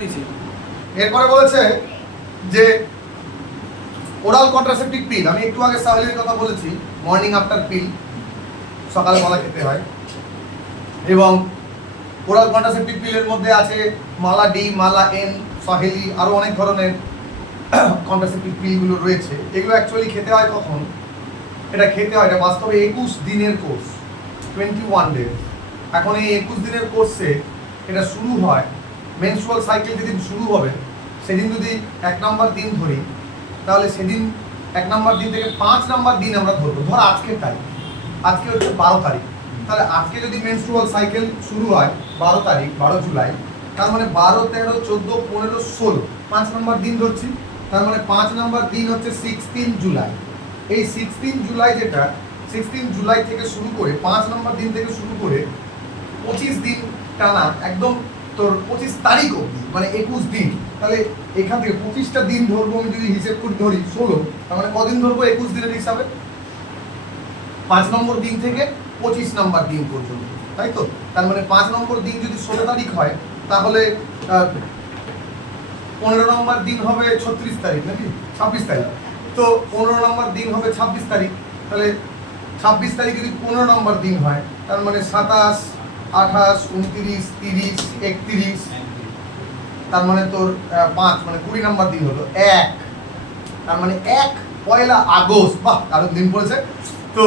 এরপরে বলেছে যে ওরাল কন্ট্রাসেপটিভ পিল, আমি একটু আগে সাহেলির কথা বলেছি, মর্নিং আফটার পিল, সকালে বলা খেতে হয়। এবং ওরাল কন্ট্রাসেপটিভ পিলের মধ্যে আছে মালা ডি, মালা এন, সাহেলি, আরও অনেক ধরনের কন্ট্রাসেপটিভ পিলগুলো রয়েছে। এগুলো অ্যাকচুয়ালি খেতে হয় কখন? এটা খেতে হয়, এটা বাস্তবে 21 দিনের কোর্স, 21 ডেজ। এখন এই 21 দিনের কোর্সে এটা শুরু হয়, মেনস্ট্রুয়াল সাইকেল যেদিন শুরু হবে সেদিন যদি 1 নম্বর দিন ধরি, তাহলে সেদিন 1 নম্বর দিন থেকে 5 নম্বর দিন আমরা ধরবো। ধর আজকের তারিখ, আজকে হচ্ছে 12 তারিখ, তাহলে আজকে যদি মেনস্ট্রুয়াল সাইকেল শুরু হয় 12 তারিখ, 12 জুলাই, তার মানে 12, 13, 14, 15, 16, 5 নম্বর দিন ধরছি। তার মানে 5 নম্বর দিন হচ্ছে 16 জুলাই। এই 16 জুলাই যেটা, 16 জুলাই থেকে শুরু করে 5 নম্বর দিন থেকে শুরু করে 25 দিন টানা, একদম তোর 25 তারিখ অবধি, মানে 21 দিন। তাহলে এখান থেকে 25টা দিন ধরবো, আমি যদি হিসেব করে ধরি 16, তার মানে কদিন ধরবো 21 দিনের হিসাবে? 5 নম্বর দিন থেকে 25 নম্বর দিন পর্যন্ত, তাই তো? তার মানে 5 নম্বর দিন যদি 16 তারিখ হয়, তাহলে 15 নম্বর দিন হবে 36 তারিখ, নাকি 26 তারিখ। তো 15 নম্বর দিন হবে 26 তারিখ, তাহলে 26 তারিখ যদি 15 নম্বর দিন হয়, তার মানে 27, 28, 29, 30, 31, তার মানে তোর 5, মানে 20 নম্বর দিন হলো 1, তার মানে 1 পয়লা আগস্ট, বাহ দারুণ দিন পড়েছে। তো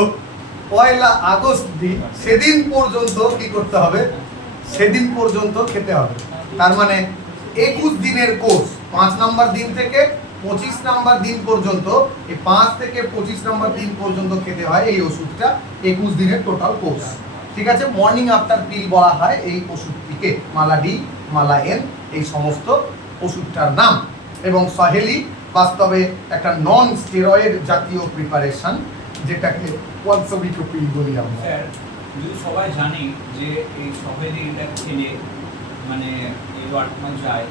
পয়লা আগস্ট দিন, সেদিন পর্যন্ত কি করতে হবে? সেদিন পর্যন্ত খেতে হবে। তার মানে 21 দিনের কোর্স, 5 নম্বর দিন থেকে 25 নম্বর দিন পর্যন্ত, এই 5 থেকে 25 নম্বর দিন পর্যন্ত খেতে হয় এই ওষুধটা, 21 দিনের টোটাল কোর্স। ঠিক আছে, মর্নিং আফটার পিল বলা হয় এই ওষুধটিকে, মালা ডি, মালা এন, এই সমস্ত ওষুধটার নাম। এবং সাহেলি বাস্তবে একটা নন স্টেরয়েড জাতীয় প্রিপারেশন, যেটাকে ওয়ান্স আ উইক পিল বলি আমরা। স্যার, যদি সবাই জানি যে এই সাহেলি এটা খেলে মানে এই ওয়ার্কমা যায়,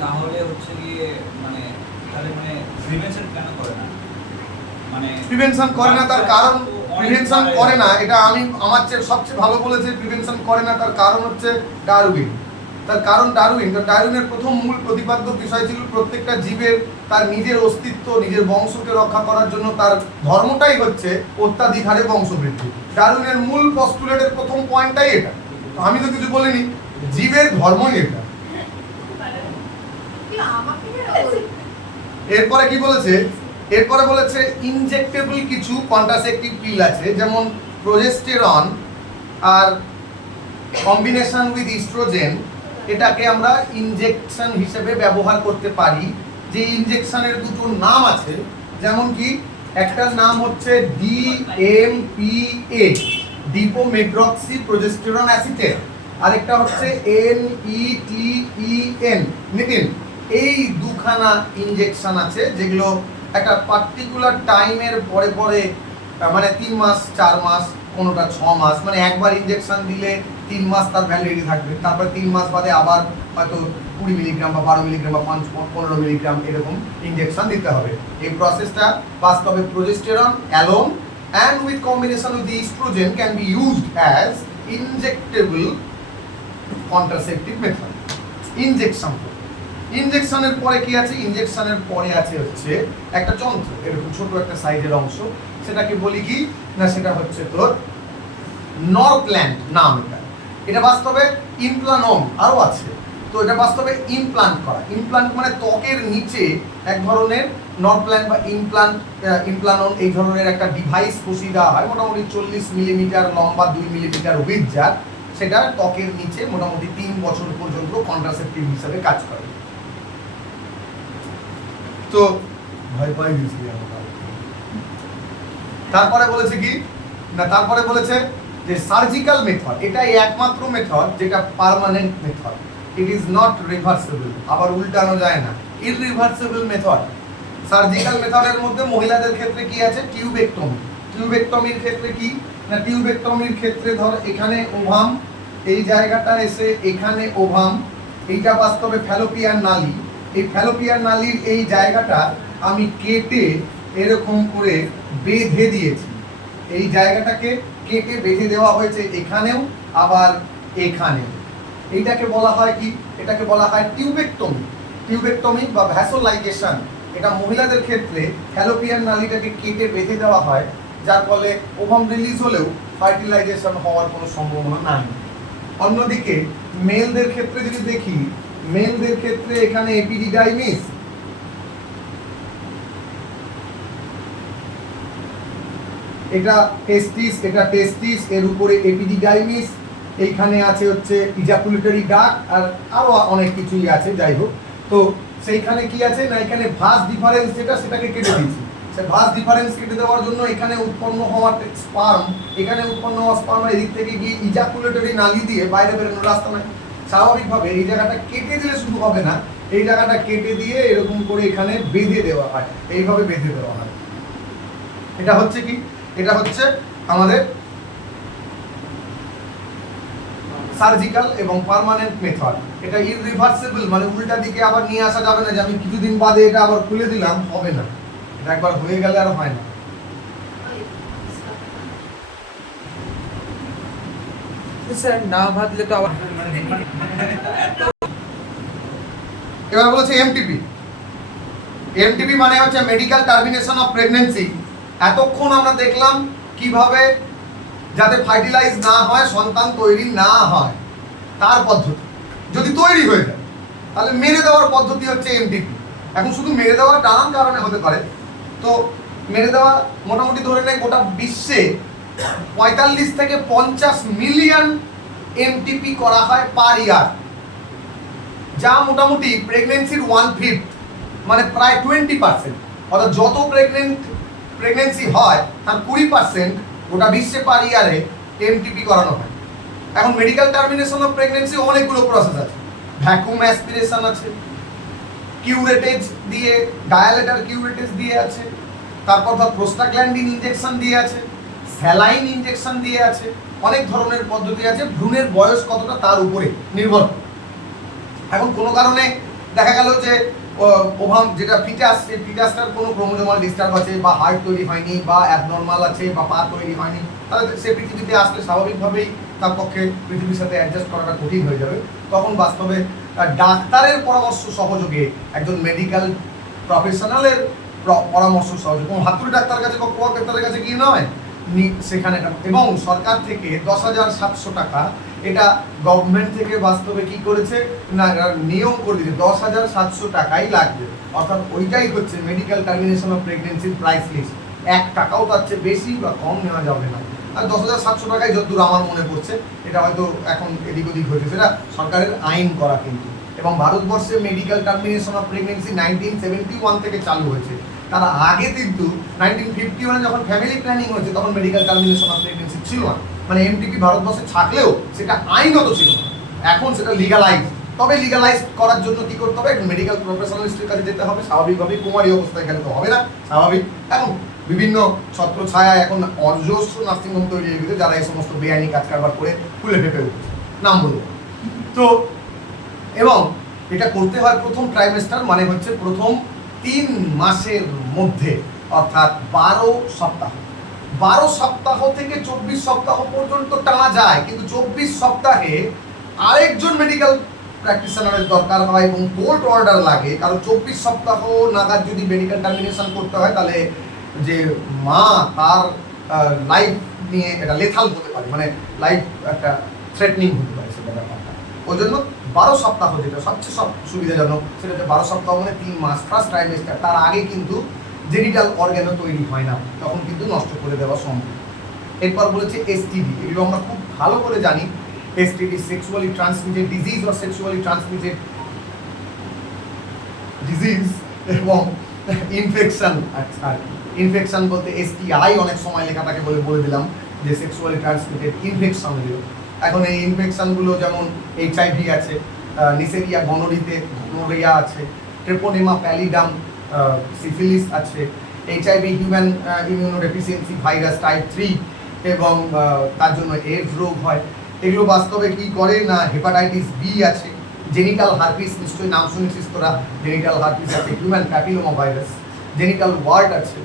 তাহলে হচ্ছে গিয়ে মানে তাহলে মানে প্রিভেনশন কেন করে না? মানে প্রিভেনশন করে না তার কারণ, প্রিভেনশন করে না, এটা আমি আমার চেয়ে সবচেয়ে ভালো বলেছে। প্রিভেনশন করে না তার কারণ হচ্ছে ডারউইন। তার কারণ ডারউইন, ডারউইনের প্রথম মূল প্রতিপাদ্য বিষয় ছিল প্রত্যেকটা জীবের তার নিজের অস্তিত্ব, নিজের বংশকে রক্ষা করার জন্য তার ধর্মটাই হচ্ছে অত্যাধিক হারে বংশবৃদ্ধি। ডারউইনের মূল পস্টুলেটের প্রথম পয়েন্টটাই এটা। তো আমি তো কিছু বলিনি, জীবের ধর্মই এটা। এরপরে কি বলেছে? এরপরে বলেছে ইনজেক্টেবল কিছু কন্ট্রাসেপটিভ পিল আছে, যেমন প্রোজেস্টেরন আর কম্বিনেশন উইথ ইস্ট্রোজেন, এটাকে আমরা ইনজেকশন হিসেবে ব্যবহার করতে পারি। যে ইনজেকশনের দুটো নাম আছে, যেমন কি একটার নাম হচ্ছে DMPA, ডিপোমেড্রক্সি প্রোজেস্টেরন অ্যাসিটেট, আরেকটা হচ্ছে NETEN, নিটিন। এই দুখানা ইনজেকশন আছে যেগুলো একটা পার্টিকুলার টাইমের পরে পরে, মানে 3 মাস, 4 মাস, কোনোটা 6 মাস, মানে একবার ইনজেকশন দিলে 3 মাস তার ভ্যালিডিটি থাকবে, তারপর 3 মাস বাদে আবার হয়তো 20 মিলিগ্রাম বা 12 মিলিগ্রাম বা 15 মিলিগ্রাম এরকম ইনজেকশন দিতে হবে। এই প্রসেসটা বাস্তবে progesterone alone and with combination with the estrogen can be used as injectable contraceptive method. Injection, ইনজেকশনের পরে কি আছে? ইনজেকশনের পরে আছে হচ্ছে একটা যন্ত্র, এরকম ছোট একটা সাইজের অংশ, সেটাকে বলি কি না, সেটা হচ্ছে তোর নরপ্ল্যান্ট নাম। এটা বাস্তবে ইমপ্লানম আরও আছে। তো এটা বাস্তবে ইমপ্লান্ট করা, ইমপ্লান্ট মানে ত্বকের নিচে এক ধরনের নরপ্ল্যান্ট বা ইমপ্লানন, এই ধরনের একটা ডিভাইস বসিয়ে দেওয়া হয়, মোটামুটি 40 মিলিমিটার লম্বা, 2 মিলিমিটার উইথ, যার সেটা ত্বকের নিচে মোটামুটি 3 বছর পর্যন্ত কন্ট্রাসেপটিভ হিসাবে কাজ করে। তো ভয় পাই দিয়েছি। তারপরে বলেছে কি না, তারপরে বলেছে যে সার্জিক্যাল মেথড, এটাই একমাত্র মেথড যেটা permanent method, it is not reversible, আবার উল্টানো যায় না, ইররিভার্সেবল মেথড। সার্জিক্যাল মেথডের মধ্যে মহিলাদের ক্ষেত্রে কি আছে? টিউবেক্টমি। টিউবেক্টমির ক্ষেত্রে কি না, টিউবেক্টমির ক্ষেত্রে ধর এখানে ওভাম, এই জায়গাটা এসে এখানে ওভাম, এইটা বাস্তবে ফ্যালোপিয়ান নালী। এই ফ্যালোপিয়ান নালীর এই জায়গাটা আমি কেটে এরকম করে বেঁধে দিয়েছি, এই জায়গাটাকে কেটে বেঁধে দেওয়া হয়েছে এখানেও আবার এখানেও। এইটাকে বলা হয় কি, এটাকে বলা হয় টিউবেক্টমি। টিউবেক্টমি বা ভ্যাসোলাইজেশন, এটা মহিলাদের ক্ষেত্রে ফ্যালোপিয়ান নালীটাকে কেটে বেঁধে দেওয়া হয়, যার ফলে ওভাম রিলিজ হলেও ফার্টিলাইজেশন হওয়ার কোনো সম্ভাবনা নাই। অন্যদিকে মেলদের ক্ষেত্রে যদি দেখি, মেলদের ক্ষেত্রে এখানে এপিডিডাইমিস, এটা টেস্টিস, এটা টেস্টিস, এর উপরে এপিডিডাইমিস, এইখানে আছে হচ্ছে ইজাকুলেটরি ডাক্ট, আর আরো অনেক কিছুই আছে। যাই হোক, তো সেইখানে কি আছে না, এখানে ভাস ডিফারেন্স যেটা, সেটাকে কেটে দিয়েছি। সে ভাস ডিফারেন্স কেটে দেওয়ার জন্য এখানে উৎপন্ন হওয়া স্পার্ম, এখানে উৎপন্ন হওয়া স্পার্ম এদিক থেকে গিয়ে ইজাকুলেটরি নালী দিয়ে বাইরে বেরোনোর রাস্তা নাই। স্বাভাবিকভাবে এই জায়গাটা কেটে দিলে শুধু হবে না, এই জায়গাটা কেটে দিয়ে এরকম করে এখানে বেঁধে দেওয়া হয়, এইভাবে বেঁধে দেওয়া হয়। এটা হচ্ছে কি, এটা হচ্ছে আমাদের সার্জিক্যাল এবং পার্মানেন্ট মেথড। এটা ইররিভার্সিবল, মানে উল্টা দিকে আবার নিয়ে আসা যাবে না যে আমি কিছুদিন বাদে এটা আবার খুলে দিলাম, হবে না। এটা একবার হয়ে গেলে আর হয় না। স্যার না ভাবলে তো আবার এবার বলেছে এমটিপি। এমটিপি মানে হচ্ছে মেডিকেল টার্মিনেশন অফ প্রেগন্যান্সি। এতক্ষণ আমরা দেখলাম কিভাবে যাতে ফার্টিলাইজ না হয়, সন্তান তৈরি না হয় তার পদ্ধতি। যদি তৈরি হয়ে যায় তাহলে মেরে দেওয়ার পদ্ধতি হচ্ছে এমটিপি। এখন শুধু মেরে দেওয়ার নানান কারণে হতে পারে, তো মেরে দেওয়া মোটামুটি ধরে নেয় গোটা বিশ্বে 45 থেকে 50 মিলিয়ন এমটিপি করা হয় পার ইয়ার, যা মোটামুটি প্রেগনেন্সির 1/5, মানে প্রায় 20%। অর্থাৎ যত প্রেগনেন্সি হয় তার 20% গোটা বিশ্বে পার ইয়ারে এমটিপি করানো হয়। এখন মেডিকেল টার্মিনেশন অফ প্রেগনেন্সি অনেকগুলো প্রসেস আছে। ভ্যাকুয়াম অ্যাসপিরেশন আছে, কিউরেটেজ দিয়ে, ডায়ালেটার কিউরেটেজ দিয়ে আছে, তারপর ধর প্রোস্টাগ্ল্যান্ডিন ইনজেকশন দিয়ে আছে, স্যালাইন ইনজেকশন দিয়ে আছে, অনেক ধরনের পদ্ধতি আছে। ভ্রূণের বয়স কতটা তার উপরে নির্ভর। এখন কোনো কারণে দেখা গেল যে ওভাম যেটা ফিটাস, সেই ফিটাসটার কোনো ক্রোমোজোমাল ডিস্টার্ব আছে, বা হার্ট তৈরি হয়নি, বা অ্যাবনর্মাল আছে, বা পা তৈরি হয়নি, তাহলে সে পৃথিবীতে আসলে স্বাভাবিকভাবেই তার পক্ষে পৃথিবীর সাথে অ্যাডজাস্ট করাটা কঠিন হয়ে যাবে। তখন বাস্তবে ডাক্তারের পরামর্শ সহযোগে, একজন মেডিকেল প্রফেশনালের পরামর্শ সহযোগে, কোনো হাতুড়ি ডাক্তারের কাছে বা কোয়া ডাক্তারের কাছে গিয়ে নয়, সেখানে। এবং সরকার থেকে 10,700 টাকা, এটা গভর্নমেন্ট থেকে বাস্তবে কি করেছে না, নিয়ম করে দিয়েছে 10,700 টাকাই লাগবে। অর্থাৎ ওইটাই হচ্ছে মেডিকেল টার্মিনেশন অফ প্রেগনেন্সির প্রাইস লিস্ট। 1 টাকাও তার চেয়ে বেশি বা কম নেওয়া যাবে না। আর 10,700 টাকায় যতদূর আমার মনে পড়ছে, এটা হয়তো এখন এদিক ওদিক হয়েছে, সেটা সরকারের আইন করা কিন্তু। এবং ভারতবর্ষে মেডিকেল টার্মিনেশন অফ প্রেগনেন্সি 1971 থেকে চালু হয়েছে। তার আগে কিন্তু 1951 যখন ফ্যামিলি প্ল্যানিং হয়েছে, তখন মেডিকেল টার্মিনেশন অফ প্রেগনেন্সি ছিল না। মানে এমটিপি ভারতবর্ষে থাকলেও সেটা আইনত ছিল না। এখন সেটা লিগালাইজ। তবে লিগালাইজ করার জন্য কি করতে হবে, মেডিকেল প্রফেশনালিস্টের কাছে যেতে হবে। স্বাভাবিকভাবেই কুমারী অবস্থায় গেলে তো হবে না, স্বাভাবিক। এখন বিভিন্ন ছত্রছায়া এখন অজস্র নার্সিংহোম তৈরি হয়ে গেছে, যারা এই সমস্ত বেআইনি কাজ কারবার করে ফুলে ফেপে উঠছে, নাম বলবো। তো এবং এটা করতে হয় প্রথম ট্রাইমেস্টার, মানে হচ্ছে প্রথম 3 মাসের মধ্যে, অর্থাৎ 12 সপ্তাহ। 12 সপ্তাহ থেকে 24 সপ্তাহ পর্যন্ত টানা যায়, কিন্তু 24 সপ্তাহে আরেকজন মেডিকেল প্র্যাকটিশনারের দরকার হয় এবং কোর্ট অর্ডার লাগে। কারণ 24 সপ্তাহ নাগাদ যদি মেডিকেল টার্মিনেশন করতে হয়, তাহলে যে মা, তার লাইফ নিয়ে এটা লেথাল হতে পারে, মানে লাইফ একটা থ্রেটনিং হতে পারে সেটা ব্যাপারটা। ওই জন্য 12 সপ্তাহ যেটা সবচেয়ে সুবিধাজনক, সেটা হচ্ছে 12 সপ্তাহ মানে 3 মাস, ফার্স্ট ট্রাইমেস্টার। তার আগে কিন্তু জেনিটাল অর্গানও তৈরি হয় না, তখন কিন্তু নষ্ট করে দেওয়া সম্ভব। এরপর বলেছে এসটিডি। এগুলো আমরা খুব ভালো করে জানি। এসটিডি সেক্সুয়ালি ট্রান্সমিটেড ডিজিজ বা সেক্সুয়ালি ট্রান্সমিটেড ডিজিজ, এবং ইনফেকশন। আর ইনফেকশন বলতে এসটিআই অনেক সময় লেখা থাকে বলে দিলাম যে সেক্সুয়ালি ট্রান্সমিটেড ইনফেকশন। এখন এই ইনফেকশনগুলো যেমন এইচআইভি আছে, নিসেরিয়া গনোরিয়া আছে, ট্রেপোনেমা প্যালিডাম, সিফিলিস আছে, HIV human immunodeficiency virus type 3, এবং তার জন্য এইডস রোগ হয়। এগুলো বাস্তবে কি করে না, হেপাটাইটিস বি আছে, জেনিটাল হার্পিস, নিশ্চয়ই নাম শুনেছিস তোরা, জেনিটাল হার্পিস আছে, human papilloma virus, genital wart আছে,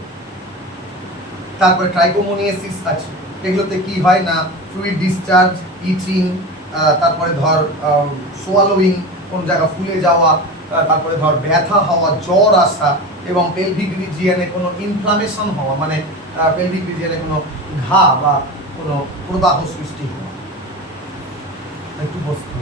তারপরে ট্রাইকোমোনিয়াসিস আছে। এগুলোতে কি হয় না, ফ্লুইড ডিসচার্জ, ইচিং, তারপরে ধর সোয়ালোয়িং, কোন জায়গা ফুলে যাওয়া, তারপরে ধর ব্যথা হওয়া, জ্বর আসা এবং পেলভিক রিজিয়নে কোনো ইনফ্লামেশন হওয়া, মানে পেলভিক রিজিয়নে কোনো ঘা বা কোনো প্রদাহ সৃষ্টি হওয়া। একটু বসতে